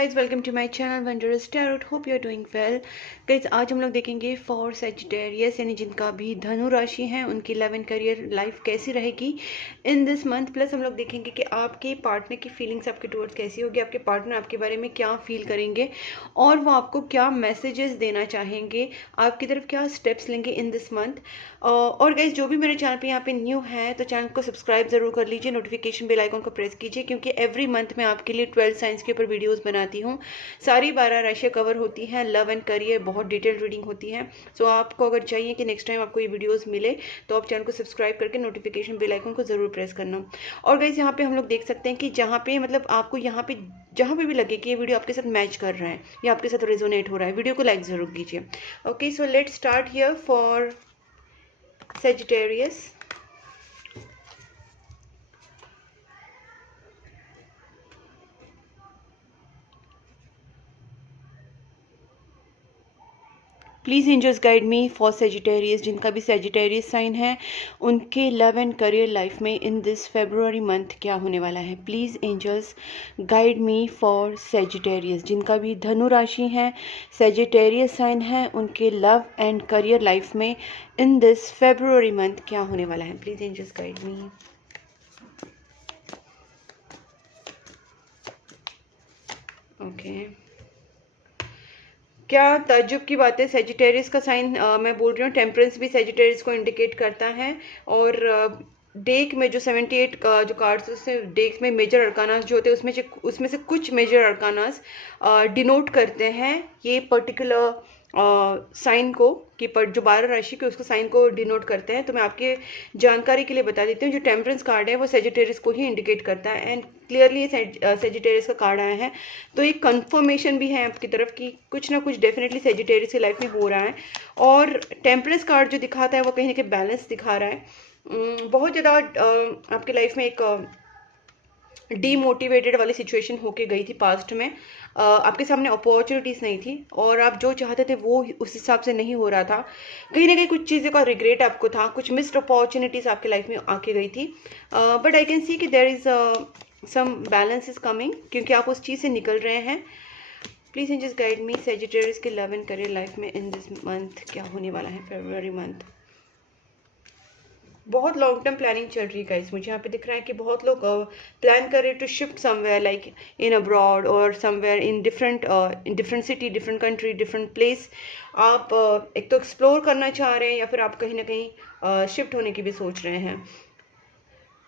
Guys, welcome to my channel wondrous tarot. Hope you are doing well. Guys, आज हम लोग देखेंगे for Sagittarius यानी जिनका भी धनु राशि है उनकी लव एंड करियर लाइफ कैसी रहेगी इन दिस मंथ। प्लस हम लोग देखेंगे कि आपके पार्टनर की फीलिंग्स आपके टुवर्ड्स कैसी होगी, आपके पार्टनर आपके बारे में क्या फील करेंगे और वो आपको क्या मैसेजेस देना चाहेंगे, आपकी तरफ क्या स्टेप्स लेंगे इन दिस मंथ। और गाइज, जो भी मेरे चैनल पे यहाँ पे न्यू है तो चैनल को सब्सक्राइब जरूर कर लीजिए, नोटिफिकेशन बेल आइकन को प्रेस कीजिए, क्योंकि एवरी मंथ मैं आपके लिए 12 साइंस के ऊपर वीडियोस बनाती हूँ। सारी 12 राशियाँ कवर होती हैं, लव एंड करियर बहुत डिटेल रीडिंग होती है। सो आपको अगर चाहिए कि नेक्स्ट टाइम आपको ये वीडियोस मिले तो आप चैनल को सब्सक्राइब करके नोटिफिकेशन बेल आइकन को जरूर प्रेस करना। और गाइज, यहाँ पे हम लोग देख सकते हैं कि जहाँ पे मतलब आपको यहाँ पे जहाँ पे भी लगे कि ये वीडियो आपके साथ मैच कर रहा है या आपके साथ रेजोनेट हो रहा है, वीडियो को लाइक जरूर कीजिए। Okay, so let's start here for Sagittarius. Please angels guide me for Sagittarius, जिनका भी सेजिटेरियस साइन है उनके लव एंड करियर लाइफ में इन दिस फेब्रुअरी मंथ क्या होने वाला है। Please angels guide me for Sagittarius, जिनका भी धनु राशि है, सेजिटेरियस साइन है, उनके लव एंड करियर लाइफ में इन दिस फेब्रुअरी मंथ क्या होने वाला है। Please angels guide me. Okay, क्या ताज्जुब की बात है। सेजिटेरियस का साइन मैं बोल रही हूँ, टेम्परेंस भी सेजिटेरियस को इंडिकेट करता है। और डेक में जो 78 का जो कार्ड्स उसमें डेक में मेजर अरकानास जो होते हैं उसमें से कुछ मेजर अरकानास डिनोट करते हैं ये पर्टिकुलर साइन को, कि जो 12 राशि के उसको साइन को डिनोट करते हैं। तो मैं आपके जानकारी के लिए बता देती हूँ, जो टेम्परेंस कार्ड है वो सेजिटेरियस को ही इंडिकेट करता है एंड क्लियरली सेजिटेरियस का कार्ड आया है। तो एक कंफर्मेशन भी है आपकी तरफ कि कुछ ना कुछ डेफिनेटली सेजिटेरियस की लाइफ में हो रहा है। और टेम्परेंस कार्ड जो दिखाता है वो कहीं ना कहीं बैलेंस दिखा रहा है। बहुत ज़्यादा आपकी लाइफ में एक डीमोटिवेटेड वाली सिचुएशन होके गई थी पास्ट में। आपके सामने अपॉर्चुनिटीज़ नहीं थी और आप जो चाहते थे वो उस हिसाब से नहीं हो रहा था। कहीं ना कहीं कुछ चीज़ों का रिग्रेट आपको था, कुछ मिस्ड अपॉर्चुनिटीज़ आपके लाइफ में आके गई थी। बट आई कैन सी कि there is some balance is coming, क्योंकि आप उस चीज़ से निकल रहे हैं। Please just guide me Sagittarius के लव एंड करियर लाइफ में इन दिस मंथ क्या होने वाला है, फेब्रुअरी मंथ। बहुत लॉन्ग टर्म प्लानिंग चल रही है गाइस। मुझे यहाँ पे दिख रहा है कि बहुत लोग प्लान कर रहे to shift somewhere like in abroad और somewhere in different city, different country, different place. आप एक तो एक्सप्लोर करना चाह रहे हैं या फिर आप कहीं ना कहीं शिफ्ट होने की भी सोच रहे हैं।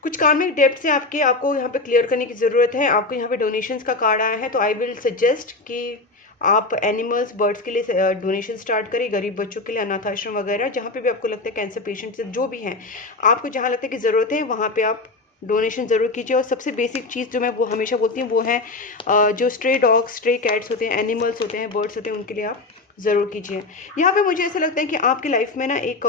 कुछ कार्मिक डेब्ट से आपको यहाँ पे क्लियर करने की ज़रूरत है। आपको यहाँ पे डोनेशंस का कार्ड आया है, तो आई विल सजेस्ट कि आप एनिमल्स, बर्ड्स के लिए डोनेशन स्टार्ट करें, गरीब बच्चों के लिए, अनाथ आश्रम वगैरह, जहाँ पे भी आपको लगता है कैंसर पेशेंट्स जो भी हैं, आपको जहाँ लगता है कि ज़रूरत है वहाँ पे आप डोनेशन ज़रूर कीजिए। और सबसे बेसिक चीज़ जो मैं वो हमेशा बोलती हूँ वो है जो स्ट्रे डॉग्स, स्ट्रे कैट्स होते हैं, एनिमल्स होते हैं, बर्ड्स होते हैं, उनके लिए आप ज़रूर कीजिए। यहाँ पे मुझे ऐसा लगता है कि आपकी लाइफ में ना एक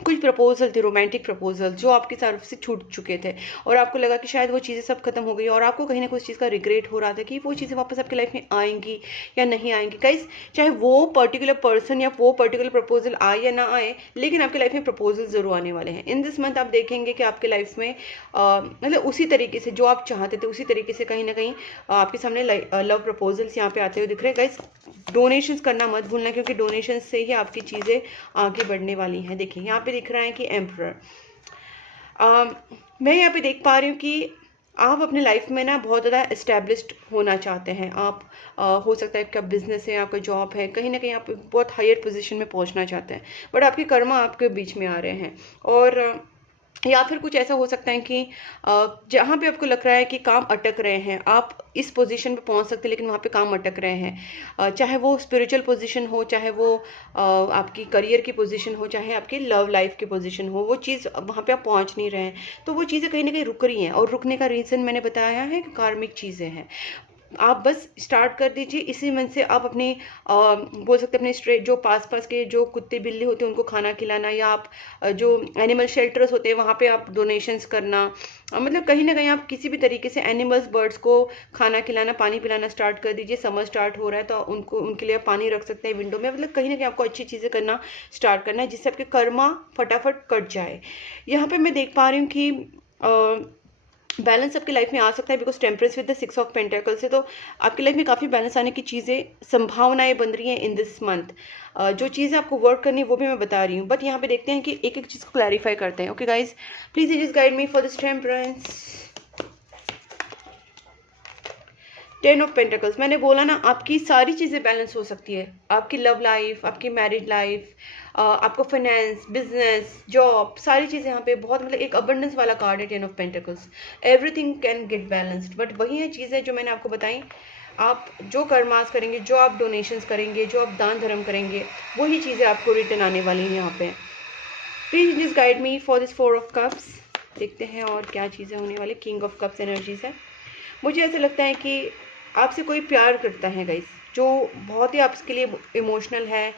कुछ प्रपोजल थे, रोमांटिक प्रपोजल जो आपकी तरफ से छूट चुके थे और आपको लगा कि शायद वो चीज़ें सब खत्म हो गई और आपको कहीं ना कुछ चीज़ का रिग्रेट हो रहा था कि वो चीज़ें वापस आपकी लाइफ में आएंगी या नहीं आएंगी। गाइस, चाहे वो पर्टिकुलर पर्सन या वो पर्टिकुलर प्रपोजल आए या ना आए, लेकिन आपकी लाइफ में प्रपोजल जरूर आने वाले हैं इन दिस मंथ। आप देखेंगे कि आपकी लाइफ में मतलब उसी तरीके से जो आप चाहते थे उसी तरीके से कहीं ना कहीं आपके सामने लव प्रपोजल्स यहाँ पे आते हुए दिख रहे हैं। गाइस, डोनेशंस करना मत भूलना, क्योंकि डोनेशंस से ही आपकी चीज़ें आगे बढ़ने वाली हैं। देखिए, यहाँ पे दिख रहा है कि एम्परर। मैं यहाँ पे देख पा रही हूँ कि आप अपने लाइफ में ना बहुत ज़्यादा इस्टेब्लिश्ड होना चाहते हैं। आप हो सकता है आपका बिजनेस है, आपका जॉब है, कहीं ना कहीं आप बहुत हायर पोजीशन में पहुँचना चाहते हैं, बट आपके कर्मा आपके बीच में आ रहे हैं। और या फिर कुछ ऐसा हो सकता है कि जहाँ पे आपको लग रहा है कि काम अटक रहे हैं, आप इस पोजीशन पे पहुँच सकते हैं लेकिन वहाँ पे काम अटक रहे हैं। चाहे वो स्पिरिचुअल पोजीशन हो, चाहे वो आपकी करियर की पोजीशन हो, चाहे आपकी लव लाइफ की पोजीशन हो, वो चीज़ वहाँ पे आप पहुँच नहीं रहे हैं, तो वो चीज़ें कहीं ना कहीं रुक रही हैं। और रुकने का रीज़न मैंने बताया है कि कार्मिक चीज़ें हैं। आप बस स्टार्ट कर दीजिए इसी मन से। आप अपने बोल सकते हैं अपने स्ट्रेट जो पास के जो कुत्ते बिल्ली होते हैं उनको खाना खिलाना, या आप जो एनिमल शेल्टर्स होते हैं वहाँ पे आप डोनेशंस करना। मतलब कहीं ना कहीं आप किसी भी तरीके से एनिमल्स, बर्ड्स को खाना खिलाना, पानी पिलाना स्टार्ट कर दीजिए। समर स्टार्ट हो रहा है तो उनके लिए आप पानी रख सकते हैं विंडो में। मतलब कहीं ना कहीं आपको अच्छी चीज़ें करना स्टार्ट करना है जिससे आपके कर्मा फटाफट कट जाए। यहाँ पर मैं देख पा रही हूँ कि बैलेंस आपकी लाइफ में आ सकता है, because temperance with the 6 of pentacle से तो आपकी लाइफ में काफ़ी बैलेंस आने की चीज़ें, संभावनाएं बन रही हैं इन दिस मंथ। जो चीज़ें आपको वर्क करनी है वो भी मैं बता रही हूँ, बट यहाँ पे देखते हैं कि एक एक चीज़ को क्लैरिफाई करते हैं। Okay guys, please just guide me for this temperance. 10 of pentacles, मैंने बोला ना आपकी सारी चीज़ें बैलेंस हो सकती है, आपकी लव लाइफ, आपकी मैरिड लाइफ, आपको फाइनेंस, बिजनेस, जॉब, सारी चीज़ें यहाँ पे बहुत, मतलब एक अबंडेंस वाला कार्ड है 10 of pentacles. Everything can get balanced, but वही है चीज़ें जो मैंने आपको बताई। आप जो कर्मास करेंगे, जो आप डोनेशंस करेंगे, जो आप दान धर्म करेंगे, वही चीज़ें आपको रिटर्न आने वाली हैं यहाँ पे। Please just guide me for this 4 of cups. देखते हैं और क्या चीज़ें होने वाली। किंग ऑफ कप्स एनर्जीज है। मुझे ऐसा लगता है कि आपसे कोई प्यार करता है गाइस, जो बहुत ही आपके लिए इमोशनल है,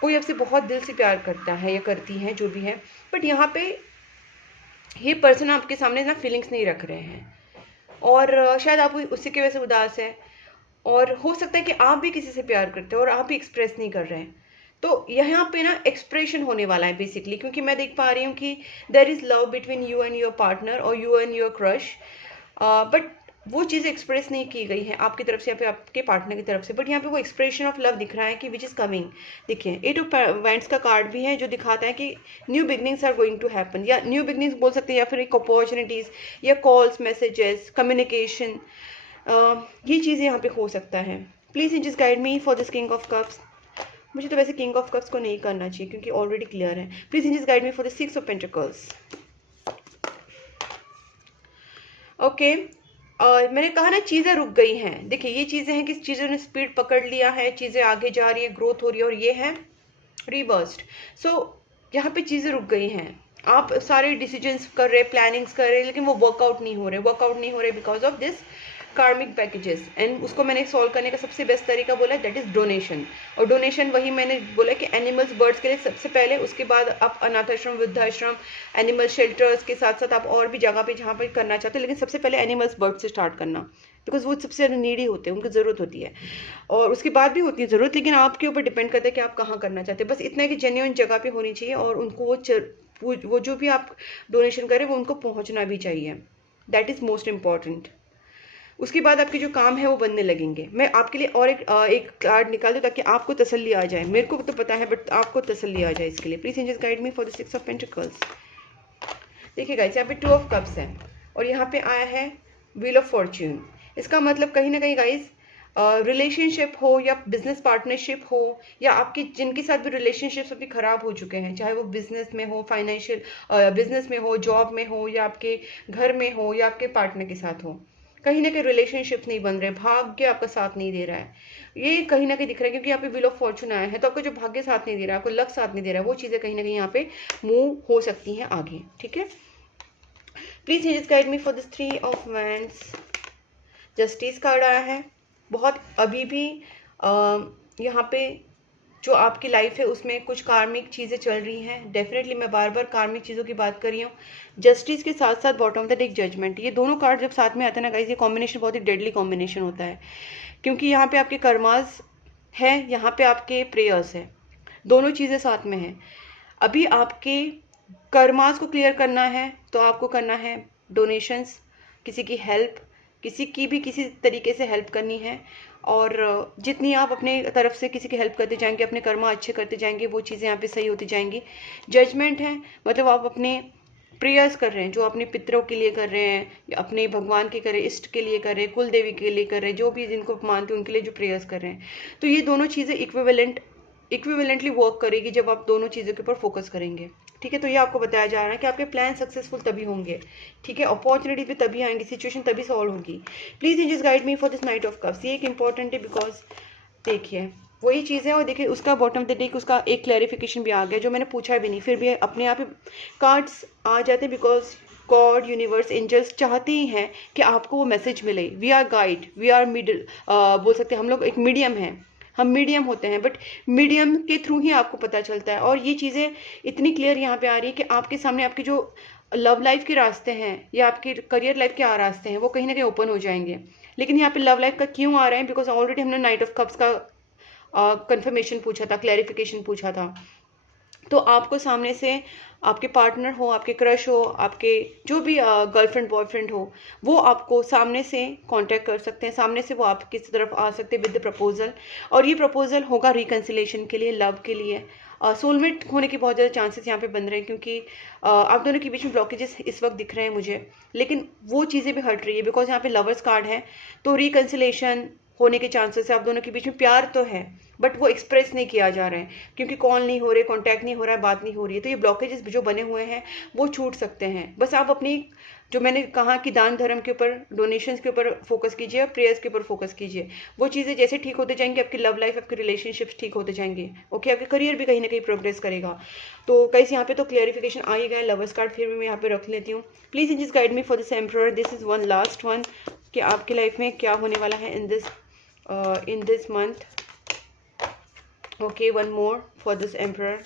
कोई आपसे बहुत दिल से प्यार करता है या करती है, जो भी है, बट यहाँ पे ये पर्सन आपके सामने ना फीलिंग्स नहीं रख रहे हैं, और शायद आप उसी की वजह से उदास है, और हो सकता है कि आप भी किसी से प्यार करते हो और आप भी एक्सप्रेस नहीं कर रहे हैं। तो यहाँ पे ना एक्सप्रेशन होने वाला है बेसिकली, क्योंकि मैं देख पा रही हूँ कि there is love between you and your partner और you and your crush, but वो चीज़ एक्सप्रेस नहीं की गई है आपकी तरफ से या फिर आपके पार्टनर की तरफ से, बट यहाँ पे वो एक्सप्रेशन ऑफ लव दिख रहा है कि विच इज़ कमिंग। देखिए 8 ऑफ वैंड्स का कार्ड भी है जो दिखाता है कि new beginnings are going to happen, या न्यू बिगनिंग्स बोल सकते हैं, या फिर एक अपॉर्चुनिटीज़ या कॉल्स, मैसेजेस, कम्युनिकेशन, ये चीज़ें यहाँ पे हो सकता है। Please just guide me for this king of cups. मुझे तो वैसे किंग ऑफ कप्स को नहीं करना चाहिए क्योंकि ऑलरेडी क्लियर है। Please just guide me for the 6 of pentacles. Okay, मैंने कहा ना चीज़ें रुक गई हैं। देखिए ये चीज़ें हैं कि चीज़ों ने स्पीड पकड़ लिया है, चीज़ें आगे जा रही है, ग्रोथ हो रही है, और ये है रिवर्स्ड। सो यहाँ पे चीज़ें रुक गई हैं, आप सारे डिसीजंस कर रहे, प्लानिंग्स कर रहे, लेकिन वो वर्कआउट नहीं हो रहे बिकॉज ऑफ दिस कार्मिक पैकेजेस। एंड उसको मैंने सॉल्व करने का सबसे बेस्ट तरीका बोला दैट इज डोनेशन। और डोनेशन वही मैंने बोला कि एनिमल्स, बर्ड्स के लिए सबसे पहले, उसके बाद आप अनाथ आश्रम, वृद्धाश्रम, एनिमल शेल्टर्स के साथ साथ आप और भी जगह पे जहाँ पर करना चाहते हैं, लेकिन सबसे पहले एनिमल्स, बर्ड से स्टार्ट करना, बिकॉज वो सबसे ज़्यादा नीडी होते हैं, उनको ज़रूरत होती है, और उसके बाद भी होती है ज़रूरत, लेकिन आपके ऊपर डिपेंड करता है कि आप कहाँ करना चाहते हैं। बस इतना है कि जेन्युइन जगह पे होनी चाहिए, और उनको वो जो भी आप डोनेशन करें वो उनको पहुँचना भी चाहिए। That is most important. उसके बाद आपके जो काम है वो बनने लगेंगे। मैं आपके लिए और एक कार्ड निकाल दूँ ताकि आपको तसल्ली आ जाए। मेरे को तो पता है बट आपको तसल्ली आ जाए, इसके लिए please angels guide me for the 6 of pentacles. देखिए गाइस, यहाँ पे 2 ऑफ कप्स है और यहाँ पे आया है व्हील ऑफ फॉर्च्यून। इसका मतलब कहीं ना कहीं गाइस रिलेशनशिप हो या बिजनेस पार्टनरशिप हो, या आपके जिनके साथ भी रिलेशनशिप्स अभी खराब हो चुके हैं, चाहे वो बिजनेस में हो, फाइनेंशियल बिजनेस में हो, जॉब में हो, या आपके घर में हो, या आपके पार्टनर के साथ हो, कहीं ना कहीं रिलेशनशिप नहीं बन रहे, भाग्य आपका साथ नहीं दे रहा है, ये कहीं ना कहीं दिख रहा है, क्योंकि यहाँ पे व्हील ऑफ फॉर्चून आया है। तो आपको जो भाग्य साथ नहीं दे रहा है, आपको लक साथ नहीं दे रहा है, वो चीज़ें कहीं ना कहीं यहाँ पे मूव हो सकती हैं आगे। ठीक है, please just guide me for this 3 of wands. Justice card आया है। बहुत अभी भी यहाँ पे जो आपकी लाइफ है उसमें कुछ कार्मिक चीज़ें चल रही हैं। डेफिनेटली मैं बार बार कार्मिक चीज़ों की बात कर रही हूँ। जस्टिस के साथ साथ bottom of the deck judgement, ये दोनों कार्ड जब साथ में आते हैं ना गाइस, ये कॉम्बिनेशन बहुत ही डेडली कॉम्बिनेशन होता है, क्योंकि यहाँ पे आपके कर्मास है, यहाँ पे आपके प्रेयर्स है, दोनों चीज़ें साथ में हैं। अभी आपके कर्मास को क्लियर करना है तो आपको करना है डोनेशंस, किसी की हेल्प, किसी की भी किसी तरीके से हेल्प करनी है, और जितनी आप अपने तरफ से किसी की हेल्प करते जाएंगे, अपने कर्मा अच्छे करते जाएंगे, वो चीज़ें यहाँ पे सही होती जाएंगी। जजमेंट है, मतलब आप अपने प्रेयर्स कर रहे हैं, जो अपने पितरों के लिए कर रहे हैं, या अपने भगवान के कर रहे हैं, इष्ट के लिए कर रहे हैं, कुल देवी के लिए कर रहे हैं, जो भी जिनको मानते हैं उनके लिए जो प्रेयर्स कर रहे हैं। तो ये दोनों चीज़ें इक्विवेलेंटली वर्क करेगी जब आप दोनों चीज़ों के ऊपर फोकस करेंगे। ठीक है, तो ये आपको बताया जा रहा है कि आपके प्लान सक्सेसफुल तभी होंगे। ठीक है, अपॉर्चुनिटी भी तभी आएंगी, सिचुएशन तभी सॉल्व होगी। Please just guide me for this knight of cups. ये एक इंपॉर्टेंट है, बिकॉज देखिए वही चीज़ है, और देखिए उसका बॉटम ऑफ द डेक उसका एक क्लैरिफिकेशन भी आ गया जो मैंने पूछा भी नहीं, फिर भी अपने आप ही कार्ड्स आ जाते हैं, बिकॉज गॉड, यूनिवर्स, एंजल्स चाहते ही हैं कि आपको वो मैसेज मिले। We are guide, we are middle, बोल सकते हैं हम लोग एक मीडियम हैं, हम मीडियम होते हैं, बट मीडियम के थ्रू ही आपको पता चलता है। और ये चीज़ें इतनी क्लियर यहाँ पे आ रही है कि आपके सामने आपके जो लव लाइफ के रास्ते हैं या आपके करियर लाइफ के रास्ते हैं वो कहीं ना कहीं ओपन हो जाएंगे। लेकिन यहाँ पे लव लाइफ का क्यों आ रहे हैं, बिकॉज ऑलरेडी हमने नाइट ऑफ कप्स का कंफर्मेशन पूछा था, क्लैरिफिकेशन पूछा था। तो आपको सामने से आपके पार्टनर हो, आपके क्रश हो, आपके जो भी गर्लफ्रेंड बॉयफ्रेंड हो, वो आपको सामने से कांटेक्ट कर सकते हैं, सामने से वो आपकी तरफ आ सकते हैं विद द प्रपोजल। और ये प्रपोजल होगा रिकन्सिलेशन के लिए, लव के लिए। सोलमेट होने के बहुत ज़्यादा चांसेस यहाँ पे बन रहे हैं, क्योंकि आप दोनों के बीच में ब्लॉकेजेस इस वक्त दिख रहे हैं मुझे, लेकिन वो चीज़ें भी हट रही है बिकॉज यहाँ पे लवर्स कार्ड है। तो रिकन्सिलेशन होने के चांसेस है, आप दोनों के बीच में प्यार तो है बट वो एक्सप्रेस नहीं किया जा रहा है, क्योंकि कॉल नहीं हो रहे, कांटेक्ट नहीं हो रहा है, बात नहीं हो रही है। तो ये ब्लॉकेजेस जो बने हुए हैं वो छूट सकते हैं। बस आप अपनी, जो मैंने कहा कि दान धर्म के ऊपर, डोनेशंस के ऊपर फोकस कीजिए और प्रेयर्स के ऊपर फोकस कीजिए। वो चीज़ें जैसे ठीक होते जाएंगे, आपकी लव लाइफ, आपके रिलेशनशिप्स ठीक होते जाएंगे। ओके, आपके करियर भी कहीं ना कहीं प्रोग्रेस करेगा। तो कहीं यहाँ पे तो क्लियरिफिकेशन आ ही गया। लवर्स कार्ड फिर भी मैं यहाँ पे रख लेती हूँ। Please in just guide me for this emperor. This is one last one, कि आपकी लाइफ में क्या होने वाला है इन this month. Okay, one more for this emperor.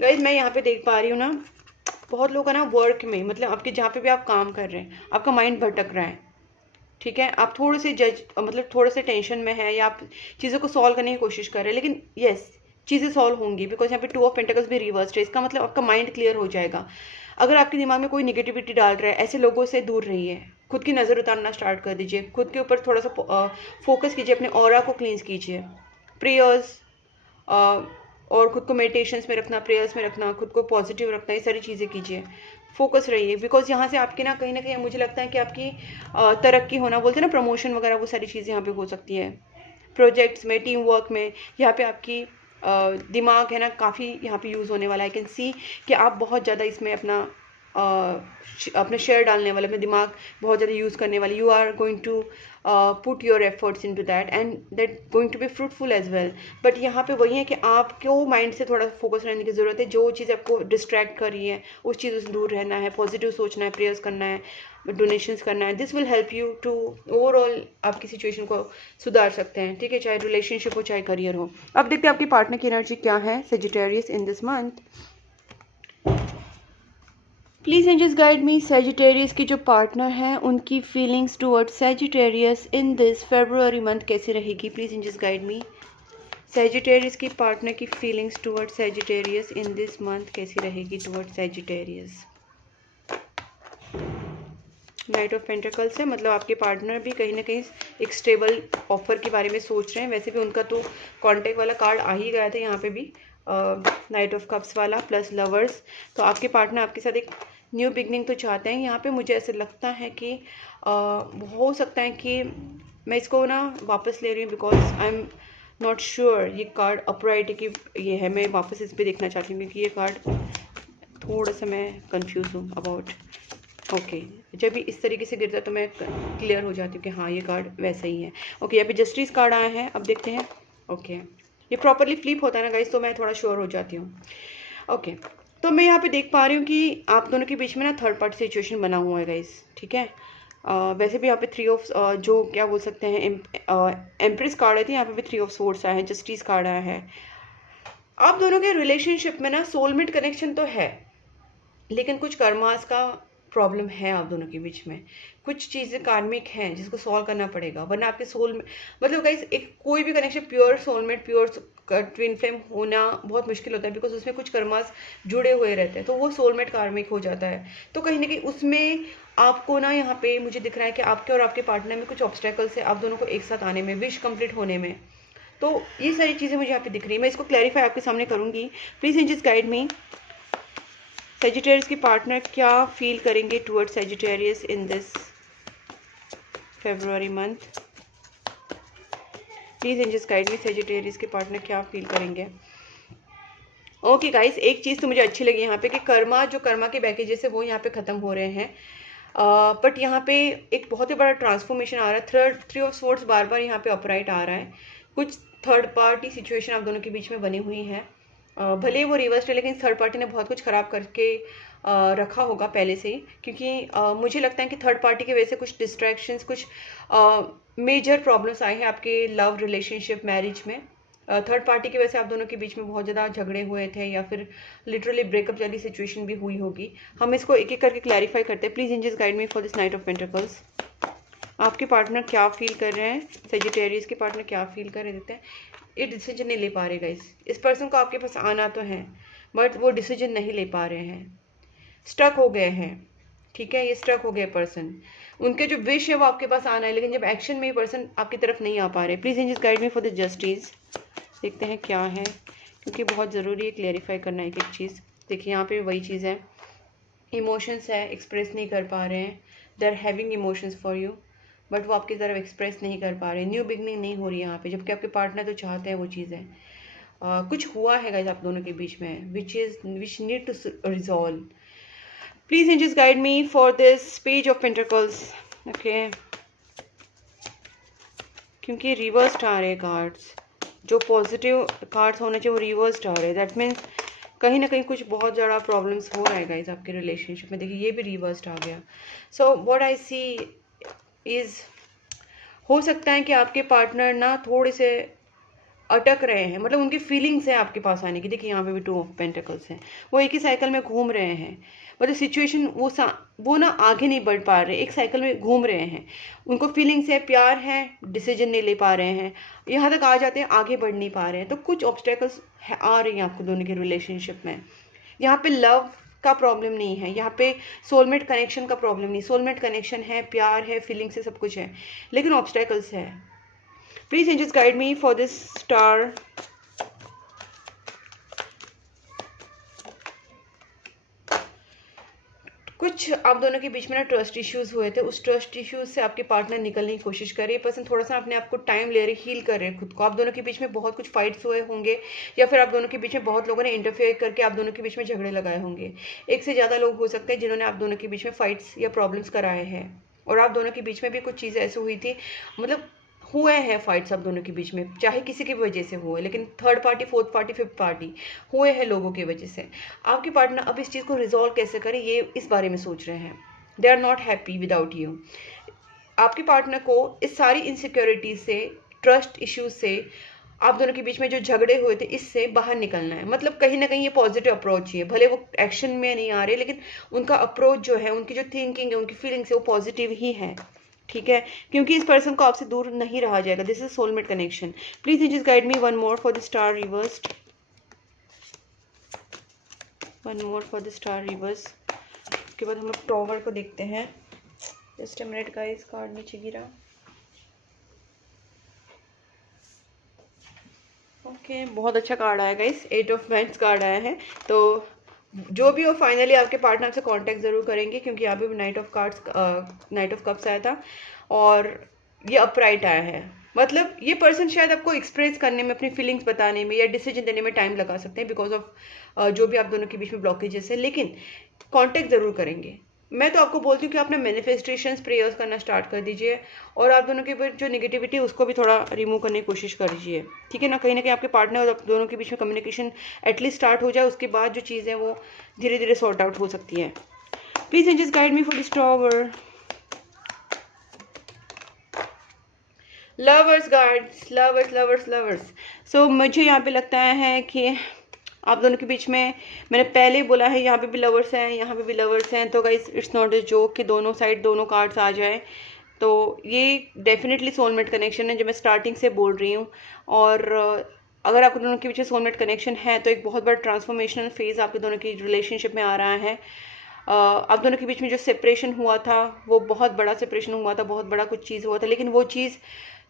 Guys मैं यहाँ पे देख पा रही हूँ ना, बहुत लोग है ना वर्क में, मतलब आपके जहाँ पे भी आप काम कर रहे हैं, आपका माइंड भटक रहा है। ठीक है, आप थोड़े से मतलब थोड़े से टेंशन में है, या आप चीज़ों को सॉल्व करने की कोशिश कर रहे हैं, लेकिन यस चीज़ें सॉल्व होंगी बिकॉज यहाँ पे 2 ऑफ पेंटिकल्स भी रिवर्स्ड है। इसका मतलब आपका माइंड क्लियर हो जाएगा। अगर आपके दिमाग में कोई निगेटिविटी डाल रहा है, ऐसे लोगों से दूर रहिए, खुद की नज़र उतारना स्टार्ट कर दीजिए, खुद के ऊपर थोड़ा सा फोकस कीजिए, अपने ऑरा को क्लींस कीजिए। प्रेयर्स और खुद को मेडिटेशंस में रखना, प्रेयर्स में रखना, खुद को पॉजिटिव रखना, ये सारी चीज़ें कीजिए, फोकस रहिए। बिकॉज यहाँ से आपकी ना कहीं मुझे लगता है कि आपकी तरक्की होना, बोलते हैं ना प्रमोशन वगैरह, वो सारी चीज़ें यहाँ पे हो सकती है। प्रोजेक्ट्स में, टीम वर्क में, यहाँ पे आपकी दिमाग है ना काफ़ी यहाँ पे यूज़ होने वाला है। आई कैन सी कि आप बहुत ज़्यादा इसमें अपना शेयर डालने वाले, अपना दिमाग बहुत ज़्यादा यूज़ करने वाले। You are going to put your efforts into that and that going to be fruitful as well. But यहाँ पे वही है कि आपको माइंड से थोड़ा फोकस रहने की ज़रूरत है। जो चीज़ आपको डिस्ट्रैक्ट कर रही है उस चीज़ से दूर रहना है, पॉजिटिव सोचना है, प्रेयर्स करना है, डोनेशंस करना है। This will help you to overall आपकी सिचुएशन को सुधार सकते हैं। ठीक है, चाहे रिलेशनशिप हो चाहे करियर हो। अब देखते हैं आपकी पार्टनर की एनर्जी क्या है Sagittarius in this month. Please angels guide me, Sagittarius की जो पार्टनर है उनकी feelings towards Sagittarius in this February month कैसी रहेगी। Please angels guide me, Sagittarius की पार्टनर की feelings towards Sagittarius in this month कैसी रहेगी towards Sagittarius. Knight of pentacles है, मतलब आपके पार्टनर भी कहीं ना कहीं एक स्टेबल ऑफर के बारे में सोच रहे हैं। वैसे भी उनका तो कॉन्टेक्ट वाला कार्ड आ ही गया था यहाँ पे भी, नाइट ऑफ कप्स वाला प्लस लवर्स। तो आपके पार्टनर आपके साथ एक न्यू बिगनिंग तो चाहते हैं। यहाँ पे मुझे ऐसा लगता है कि हो सकता है कि मैं इसको ना वापस ले रही हूँ because I am not sure. ये कार्ड अपराइट की ये है, मैं वापस इस पर देखना चाहती हूँ क्योंकि ये कार्ड थोड़ा सा मैं कन्फ्यूज़ हूँ अबाउट। ओके, जब भी इस तरीके से गिरता है तो मैं क्लियर हो जाती हूँ कि हाँ ये कार्ड वैसा ही है। ओके, यहाँ पे जस्टिस कार्ड आया है, अब देखते हैं। ओके, ये प्रॉपरली फ्लिप होता है ना गाइस, तो मैं थोड़ा श्योर हो जाती हूँ। ओके, तो मैं यहाँ पे देख पा रही हूँ कि आप दोनों के बीच में ना थर्ड पार्टी सिचुएशन बना हुआ है गाइस। ठीक है, वैसे भी यहाँ पे 3 ऑफ जो क्या बोल सकते हैं एम्प्रेस कार्ड है, यहाँ पे भी 3 ऑफ सोर्ड्स आया है, जस्टिस कार्ड आया है। आप दोनों के रिलेशनशिप में ना सोलमेट कनेक्शन तो है, लेकिन कुछ कर्मास का प्रॉब्लम है आप दोनों के बीच में। कुछ चीज़ें कार्मिक हैं जिसको सॉल्व करना पड़ेगा, वरना आपके सोल में, मतलब गाइस एक कोई भी connection pure soulmate, pure twin flame होना बहुत मुश्किल होता है बिकॉज उसमें कुछ कर्मास जुड़े हुए रहते हैं, तो वो सोलमेट कार्मिक हो जाता है। तो कहीं ना कहीं उसमें आपको ना यहाँ पे मुझे दिख रहा है कि आपके और आपके पार्टनर में कुछ ऑब्स्टेकल्स है आप दोनों को एक साथ आने में, विश कंप्लीट होने में। तो ये सारी चीज़ें मुझे यहाँ पे दिख रही है, मैं इसको क्लैरिफाई आपके सामने करूँगी। Please angels guide me, Sagittarius की पार्टनर क्या फील करेंगे towards Sagittarius in this February month. Please angels guide me, Sagittarius के पार्टनर क्या फील करेंगे। ओके गाइस, एक चीज़ तो मुझे अच्छी लगी यहाँ पे कि कर्मा, जो कर्मा के बैकेजेस है वो यहाँ पे ख़त्म हो रहे हैं। बट यहाँ पे एक बहुत ही बड़ा ट्रांसफॉर्मेशन आ रहा है। 3 ऑफ स्वॉर्ड्स बार बार यहाँ पे अपराइट आ रहा है। कुछ थर्ड पार्टी सिचुएशन आप दोनों के बीच में बनी हुई है, भले वो रिवर्स है लेकिन थर्ड पार्टी ने बहुत कुछ ख़राब करके रखा होगा पहले से ही, क्योंकि मुझे लगता है कि थर्ड पार्टी की वजह से कुछ डिस्ट्रैक्शंस, कुछ मेजर प्रॉब्लम्स आए हैं आपके लव रिलेशनशिप मैरिज में। थर्ड पार्टी की वजह से आप दोनों के बीच में बहुत ज़्यादा झगड़े हुए थे या फिर लिटरली ब्रेकअप वाली सिचुएशन भी हुई होगी। हम इसको एक एक करके क्लैरिफाई करते हैं। Please angels guide me for this knight of pentacles. आपके पार्टनर क्या फील कर रहे हैं, सेजिटेरियस के पार्टनर क्या फील कर रहे, देते हैं। ये डिसीजन नहीं ले पा रहे गाइस। इस पर्सन को आपके पास आना तो है बट वो डिसीजन नहीं ले पा रहे हैं, स्टक हो गए हैं। ठीक है, ये स्टक हो गए पर्सन। उनके जो विश है वो आपके पास आना है, लेकिन जब एक्शन में ये पर्सन आपकी तरफ नहीं आ पा रहे। Please angels guide me for the justice. देखते हैं क्या है, क्योंकि बहुत ज़रूरी है क्लेरिफाई करना एक एक चीज़। देखिए यहाँ पे वही चीज़ है, इमोशंस है, एक्सप्रेस नहीं कर पा रहे हैं। They are having emotions for you but वो आपकी तरफ एक्सप्रेस नहीं कर पा रहे। न्यू बिगनिंग नहीं हो रही है यहाँ पे, जबकि आपके पार्टनर तो चाहते हैं वो चीज़ें। कुछ हुआ है गाइस आप दोनों के बीच में which need to resolve. Please angels guide me for this page of pentacles. Okay, क्योंकि रिवर्स्ड आ रहे हैं कार्ड्स, जो पॉजिटिव कार्ड्स होने चाहिए वो रिवर्स्ड आ रहे हैं। दैट मीन्स कहीं ना कहीं कुछ बहुत ज़्यादा प्रॉब्लम्स हो रहा है गाइस आपके रिलेशनशिप में। देखिए ये भी रिवर्स्ड आ गया। So what I C is, हो सकता है कि आपके पार्टनर ना थोड़े से अटक रहे हैं, मतलब उनकी फीलिंग्स हैं आपके पास आने की। देखिए यहाँ पे भी 2 ऑफ पेंटिकल्स हैं, वो एक ही साइकिल में घूम रहे हैं। मतलब सिचुएशन वो ना आगे नहीं बढ़ पा रहे, एक साइकिल में घूम रहे हैं। उनको फीलिंग्स है, प्यार है, डिसीजन नहीं ले पा रहे हैं, यहाँ तक आ जाते हैं, आगे बढ़ नहीं पा रहे हैं। तो कुछ ऑब्स्टेकल्स आ रही हैं आपको दोनों के रिलेशनशिप में। यहाँ पे लव का प्रॉब्लम नहीं है, यहाँ पे सोलमेट कनेक्शन का प्रॉब्लम नहीं। सोलमेट कनेक्शन है, प्यार है, फीलिंग्स है, सब कुछ है, लेकिन ऑब्स्टेकल्स है। Please angels guide me for this star. कुछ आप दोनों के बीच में ना ट्रस्ट इश्यूज हुए थे, उस ट्रस्ट इश्यूज से आपके पार्टनर निकलने की कोशिश कर रही है। पर्सन थोड़ा सा अपने आप को टाइम ले रहे, हील कर रहे हैं खुद को। आप दोनों के बीच में बहुत कुछ फाइट्स हुए होंगे, या फिर आप दोनों के बीच में बहुत लोगों ने इंटरफेयर करके आप दोनों के बीच में झगड़े लगाए होंगे। एक से ज़्यादा लोग हो सकते हैं जिन्होंने आप दोनों के बीच में फाइट्स या प्रॉब्लम्स कराए हैं, और आप दोनों के बीच में भी कुछ चीज़ें ऐसी हुई थी, मतलब हुए हैं फाइट्स आप दोनों के बीच में, चाहे किसी की वजह से हुए, लेकिन third party, fourth party, fifth party हुए हैं लोगों की वजह से। आपके पार्टनर अब इस चीज़ को रिजॉल्व कैसे करें, ये इस बारे में सोच रहे हैं। They are not happy without you. आपके पार्टनर को इस सारी इनसिक्योरिटी से, ट्रस्ट इश्यूज से, आप दोनों के बीच में जो झगड़े हुए थे, इससे बाहर निकलना है। मतलब कहीं ना कहीं ये पॉजिटिव अप्रोच ही है, भले वो एक्शन में नहीं आ रहे, लेकिन उनका अप्रोच जो है, उनकी जो थिंकिंग है, उनकी फीलिंग्स है, वो पॉजिटिव ही है। ठीक है, क्योंकि इस पर्सन को आपसे दूर नहीं रहा जाएगा। This is soulmate connection. Please just guide me one more for the star reversed, one more for the star reverse. उसके बाद हम लोग टॉवर को देखते हैं। Just a minute guys, card नीचे गिरा। ओके, बहुत अच्छा कार्ड आया गाइस, 8 ऑफ वांड्स कार्ड आया है। तो जो भी हो, फाइनली आपके पार्टनर से कांटेक्ट जरूर करेंगे, क्योंकि यहाँ पे भी night of cards, night of cups आया था, और ये अपराइट आया है। मतलब ये पर्सन शायद आपको एक्सप्रेस करने में, अपनी फीलिंग्स बताने में या डिसीजन देने में टाइम लगा सकते हैं, बिकॉज ऑफ जो भी आप दोनों के बीच में ब्लॉकेजेस है, लेकिन कांटेक्ट जरूर करेंगे। मैं तो आपको बोलती हूँ कि आपने मैनिफेस्टेशंस, प्रेयर्स करना स्टार्ट कर दीजिए, और आप दोनों के बीच जो निगेटिविटी है उसको भी थोड़ा रिमूव करने की कोशिश कर दीजिए। ठीक है ना, कहीं आपके पार्टनर और आप दोनों के बीच में कम्युनिकेशन एटलीस्ट स्टार्ट हो जाए, उसके बाद जो चीज़ें वो धीरे धीरे सॉर्ट आउट हो सकती हैं। Please angels guide me for this tower. Lovers guides, lovers lovers lovers. So मुझे यहाँ पे लगता है कि आप दोनों के बीच में, मैंने पहले ही बोला है, यहाँ पे भी लवर्स हैं, यहाँ पे भी लवर्स हैं। तो guys it's not a joke कि दोनों साइड दोनों कार्ड्स आ जाए। तो ये डेफिनेटली सोलमेट कनेक्शन है, जो मैं स्टार्टिंग से बोल रही हूँ। और अगर आप दोनों के बीच में सोलमेट कनेक्शन है, तो एक बहुत बड़ा ट्रांसफॉर्मेशनल फेज आपके दोनों की रिलेशनशिप में आ रहा है। आप दोनों के बीच में जो सेपरेशन हुआ था, वो बहुत बड़ा सेपरेशन हुआ था, बहुत बड़ा कुछ चीज़ हुआ था, लेकिन वो चीज़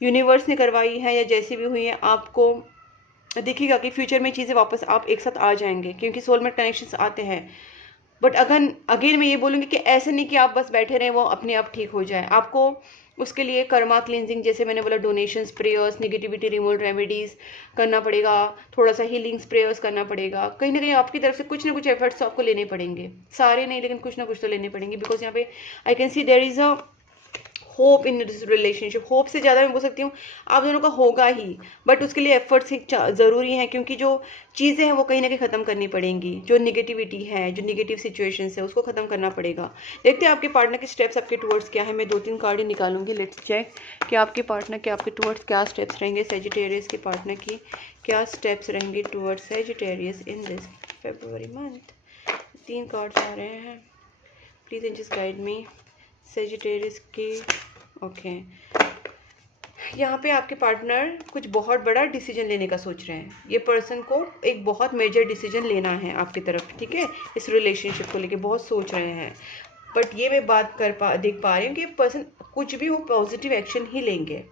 यूनिवर्स ने करवाई है, या जैसी भी हुई है, आपको दिखेगा कि फ्यूचर में चीज़ें वापस आप एक साथ आ जाएंगे, क्योंकि सोलमेट कनेक्शंस आते हैं। बट अगेन मैं ये बोलूँगी कि ऐसे नहीं कि आप बस बैठे रहें, वो अपने आप ठीक हो जाए। आपको उसके लिए कर्मा क्लिनजिंग, जैसे मैंने बोला, donations, prayers, negativity removal remedies करना पड़ेगा, थोड़ा सा हीलिंग्स, प्रेयर्स करना पड़ेगा। कहीं ना कहीं आपकी तरफ से कुछ ना कुछ एफर्ट्स तो आपको लेने पड़ेंगे, सारे नहीं, लेकिन कुछ ना कुछ तो लेने पड़ेंगे। बिकॉज यहाँ पे I can see there is a hope in this relationship. Hope से ज़्यादा मैं बोल सकती हूँ आप दोनों का होगा ही, बट उसके लिए एफर्ट्स ज़रूरी हैं, क्योंकि जो चीज़ें हैं वो कहीं ना कहीं ख़त्म करनी पड़ेंगी। जो निगेटिविटी है, जो निगेटिव सिचुएशंस है, उसको ख़त्म करना पड़ेगा। देखते हैं आपके पार्टनर के स्टेप्स आपके टुवर्ड्स क्या है। मैं 2-3 कार्ड ही निकालूंगी। लेट्स चेक कि आपके पार्टनर के आपके टुवर्ड्स क्या स्टेप्स रहेंगे। सेजिटेरियस के पार्टनर की क्या स्टेप्स रहेंगे towards Sagittarius in this February month. 3 cards आ रहे हैं। Please just guide me. Sagittarius की ओके, यहाँ पे आपके पार्टनर कुछ बहुत बड़ा डिसीजन लेने का सोच रहे हैं। ये पर्सन को एक बहुत मेजर डिसीजन लेना है आपकी तरफ, ठीक है, इस रिलेशनशिप को लेके बहुत सोच रहे हैं। बट ये मैं बात देख पा रही हूँ कि पर्सन कुछ भी वो पॉजिटिव एक्शन ही लेंगे,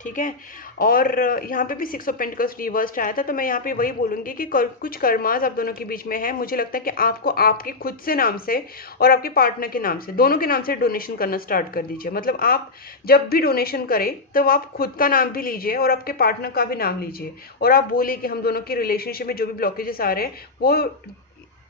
ठीक है। और यहाँ पे भी 6 ऑफ पेंटिकल्स रिवर्स्ड आया था, तो मैं यहाँ पे वही बोलूँगी कि कुछ कर्मास आप दोनों के बीच में है। मुझे लगता है कि आपको आपके खुद से नाम से और आपके पार्टनर के नाम से, दोनों के नाम से डोनेशन करना स्टार्ट कर दीजिए। मतलब आप जब भी डोनेशन करें तो आप खुद का नाम भी लीजिए और आपके पार्टनर का भी नाम लीजिए, और आप बोलिए कि हम दोनों की रिलेशनशिप में जो भी ब्लॉकेजेस आ रहे हैं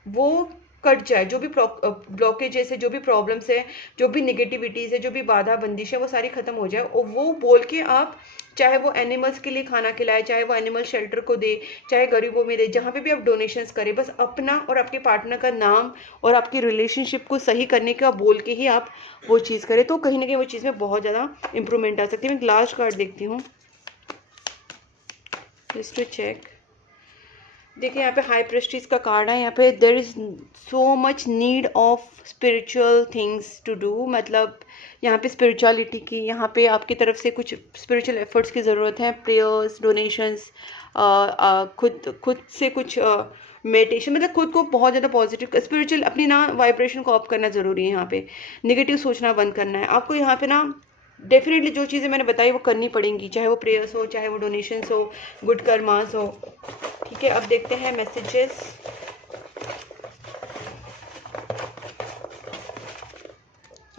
वो कट जाए, जो भी ब्लॉकेजेस है, जो भी प्रॉब्लम्स है, जो भी निगेटिविटीज है, जो भी बाधा बंदिश है, वो सारी खत्म हो जाए। और वो बोल के आप, चाहे वो एनिमल्स के लिए खाना खिलाए, चाहे वो एनिमल शेल्टर को दे, चाहे गरीबों में दे, जहाँ पे भी आप डोनेशंस करें, बस अपना और आपके पार्टनर का नाम और आपकी रिलेशनशिप को सही करने का बोल के ही आप वो चीज़ करें, तो कहीं ना कहीं वो चीज़ में बहुत ज़्यादा इंप्रूवमेंट आ सकती है। मैं लास्ट कार्ड देखती हूँ जस्ट टू चेक। देखिए यहाँ पे हाई प्रेस्टीज का कार्ड है। यहाँ पे there is so much need of spiritual things to do, मतलब यहाँ पे स्पिरिचुअलिटी की, यहाँ पे आपकी तरफ से कुछ स्पिरिचुअल एफर्ट्स की ज़रूरत है, प्रेयर्स, डोनेशंस, खुद से कुछ मेडिटेशन, मतलब खुद को बहुत ज़्यादा पॉजिटिव स्पिरिचुअल अपनी ना वाइब्रेशन को अप करना ज़रूरी है। यहाँ पे नेगेटिव सोचना बंद करना है आपको। यहाँ पे ना डेफिनेटली जो चीज़ें मैंने बताई वो करनी पड़ेंगी, चाहे वो प्रेयर्स हो, चाहे वो डोनेशंस हो, गुड कर्मास हो, ठीक है। अब देखते हैं messages.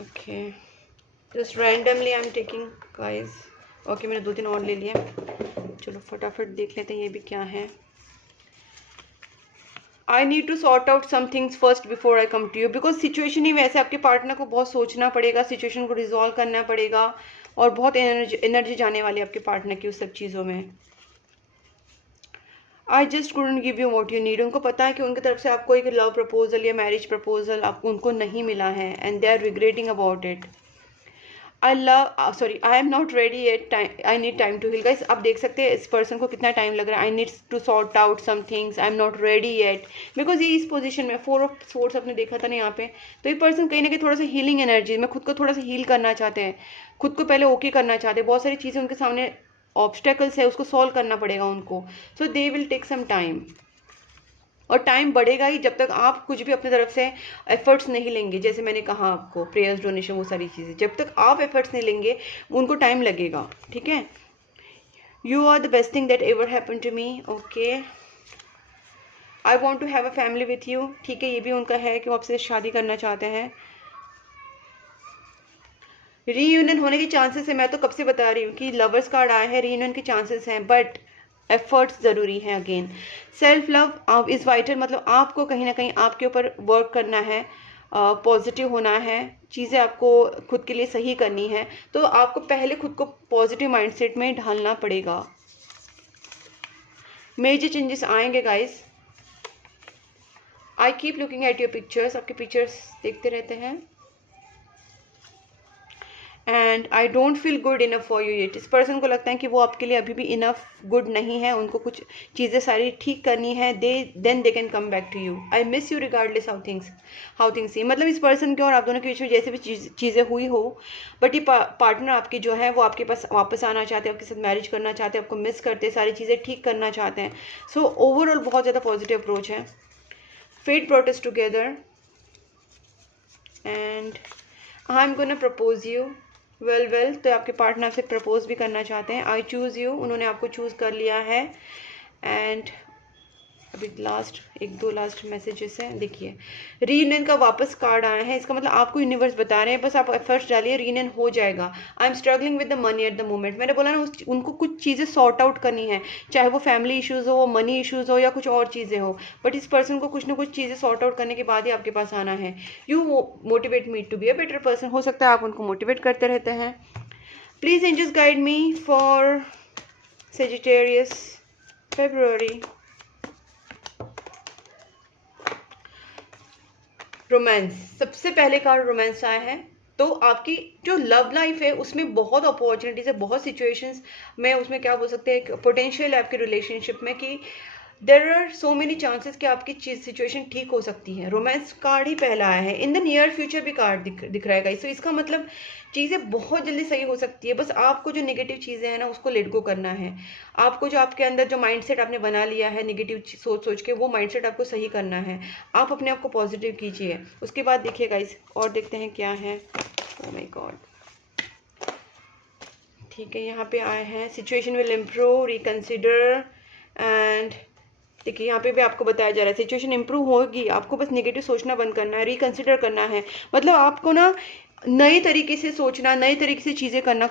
Okay, just randomly I am taking guys. Okay, मैंने 2-3 और ले लिया, चलो फटाफट देख लेते हैं ये भी क्या है। I need to sort out some things first before I come to you, because situation ही वैसे, आपके पार्टनर को बहुत सोचना पड़ेगा, सिचुएशन को रिजॉल्व करना पड़ेगा, और बहुत एनर्जी जाने वाली है आपके पार्टनर की उस सब चीज़ों में। I just couldn't give you what you need. उनको पता है कि उनकी तरफ से आपको एक लव प्रपोजल या मैरिज प्रपोजल आपको उनको नहीं मिला है, and they are regretting about it. I am not ready at time, I need time to heal. Guys आप देख सकते हैं इस पर्सन को कितना टाइम लग रहा है। I need to sort out some things, I am not ready yet, because ये इस पोजीशन में 4 ऑफ सोर्ड्स आपने देखा था ना यहाँ पे, तो ये पर्सन कहीं ना कहीं थोड़ा सा हीलिंग एनर्जी में खुद को थोड़ा सा हील करना चाहते हैं, खुद को पहले ओके करना चाहते हैं। बहुत सारी चीज़ें उनके सामने ऑब्स्टेकल्स है, उसको सॉल्व करना पड़ेगा उनको, so they will take some time. और टाइम बढ़ेगा ही जब तक आप कुछ भी अपनी तरफ से एफर्ट्स नहीं लेंगे। जैसे मैंने कहा आपको, प्रेयर्स, डोनेशन, वो सारी चीज़ें, जब तक आप एफर्ट्स नहीं लेंगे उनको टाइम लगेगा, ठीक है। You are the best thing that ever happen to me. Okay, I want to have a family with you, ठीक है, ये भी उनका है कि वो आपसे शादी करना चाहते हैं। रीयूनियन होने के चांसेस है, मैं तो कब से बता रही हूँ कि लवर्स कार्ड आया है, रीयूनियन के चांसेस हैं, बट एफर्ट्स ज़रूरी हैं। Again self love is vital, मतलब आपको कहीं ना कहीं आपके ऊपर वर्क करना है, पॉजिटिव होना है, चीज़ें आपको खुद के लिए सही करनी है, तो आपको पहले खुद को पॉजिटिव माइंडसेट में ढालना पड़ेगा। मेजर चेंजेस आएंगे guys. I keep looking at your pictures, आपके पिक्चर्स देखते रहते हैं, and I don't feel good enough for you yet. इस पर्सन को लगता है कि वो आपके लिए अभी भी इनफ गुड नहीं है, उनको कुछ चीज़ें सारी ठीक करनी है, then they can come back to you. I miss you regardless how things see, मतलब इस पर्सन के और आप दोनों के बीच में जैसे भी चीज़ें हुई हो, बट ये पार्टनर आपकी जो है वो आपके पास वापस आना चाहते हैं, आपके साथ मैरिज करना चाहते हैं, आपको मिस करते हैं, सारी चीज़ें ठीक करना चाहते हैं। सो ओवरऑल बहुत ज़्यादा पॉजिटिव अप्रोच है। Fate brought us together and I am gonna propose you. Well तो आपके पार्टनर से प्रपोज भी करना चाहते हैं। आई चूज़ यू, उन्होंने आपको चूज़ कर लिया है। एंड अभी एक दो लास्ट मैसेजेस हैं। देखिए रीयूनियन का वापस कार्ड आया है, इसका मतलब आपको यूनिवर्स बता रहे हैं बस आप एफर्ट्स डालिए, रीयूनियन हो जाएगा। I am struggling with the money at the moment, मैंने बोला ना उनको कुछ चीज़ें सॉर्ट आउट करनी है, चाहे वो फैमिली इश्यूज़ हो, मनी इश्यूज़ हो, या कुछ और चीज़ें हो, बट इस पर्सन को कुछ ना कुछ चीज़ें सॉर्ट आउट करने के बाद ही आपके पास आना है। You motivate me to be a better person, हो सकता है आप उनको मोटिवेट करते रहते हैं। Please angels guide me for Sagittarius February. Romance, सबसे पहले कार्ड रोमांस आया है, तो आपकी जो लव लाइफ है उसमें बहुत अपॉर्चुनिटीज है, बहुत सिचुएशंस में, उसमें क्या बोल सकते हैं, पोटेंशियल है आपकी रिलेशनशिप में कि there are so many chances कि आपकी चीज सिचुएशन ठीक हो सकती है। रोमांस कार्ड ही पहला आया है, इन द नियर फ्यूचर भी कार्ड दिख रहा है गाइस। तो इसका मतलब चीज़ें बहुत जल्दी सही हो सकती है। बस आपको जो नेगेटिव चीज़ें हैं ना उसको लेट गो करना है। आपको जो आपके अंदर जो माइंडसेट आपने बना लिया है नेगेटिव सोच सोच के, वो माइंडसेट आपको सही करना है। आप अपने आप को पॉजिटिव कीजिए। उसके बाद देखिए गाइस और देखते हैं क्या है। ओह माय गॉड, ठीक है, यहाँ पे आए हैं situation will improve, reconsider and देखिए यहाँ पे भी आपको बताया जा रहा है सिचुएशन इंप्रूव होगी, आपको बस नेगेटिव सोचना बंद करना है, रिकंसिडर करना है। मतलब आपको ना नए तरीके से सोचना, नए तरीके से चीज़ें करने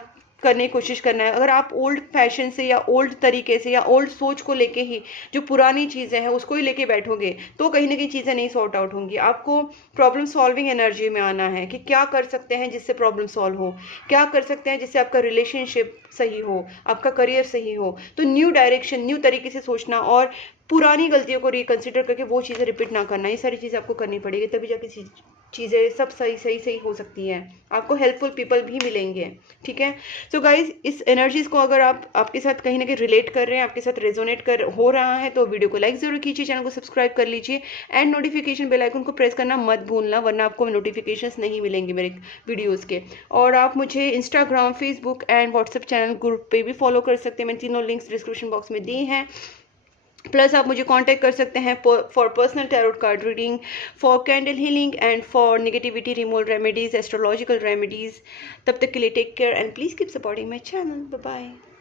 की कोशिश करना है। अगर आप ओल्ड फैशन से या ओल्ड तरीके से या ओल्ड सोच को लेके ही, जो पुरानी चीज़ें हैं उसको ही लेके बैठोगे, तो कहीं ना कहीं चीज़ें नहीं सॉर्ट आउट होंगी। आपको प्रॉब्लम सॉल्विंग एनर्जी में आना है कि क्या कर सकते हैं जिससे प्रॉब्लम सॉल्व हो, क्या कर सकते हैं जिससे आपका रिलेशनशिप सही हो, आपका करियर सही हो। तो न्यू डायरेक्शन, न्यू तरीके से सोचना और पुरानी गलतियों को रिकंसिडर करके वो चीज़ें रिपीट ना करना, ये सारी चीज़ें आपको करनी पड़ेगी, तभी जाके चीज़ें सब सही हो सकती हैं। आपको हेल्पफुल पीपल भी मिलेंगे, ठीक है। सो गाइज, इस एनर्जीज को अगर आप आपके साथ कहीं ना कहीं रिलेट कर रहे हैं, आपके साथ रेजोनेट हो रहा है, तो वीडियो को लाइक जरूर कीजिए, चैनल को सब्सक्राइब कर लीजिए एंड नोटिफिकेशन बेल आइकन को प्रेस करना मत भूलना, वरना आपको नोटिफिकेशंस नहीं मिलेंगे मेरे वीडियोज़ के। और आप मुझे Instagram, Facebook and WhatsApp channel group पे भी फॉलो कर सकते हैं। मैंने तीनों लिंक्स डिस्क्रिप्शन बॉक्स में दी हैं। प्लस आप मुझे कांटेक्ट कर सकते हैं for personal tarot card reading, for candle healing and for negativity removal remedies, astrological remedies. तब तक के लिए take care and please keep supporting my channel. Bye bye.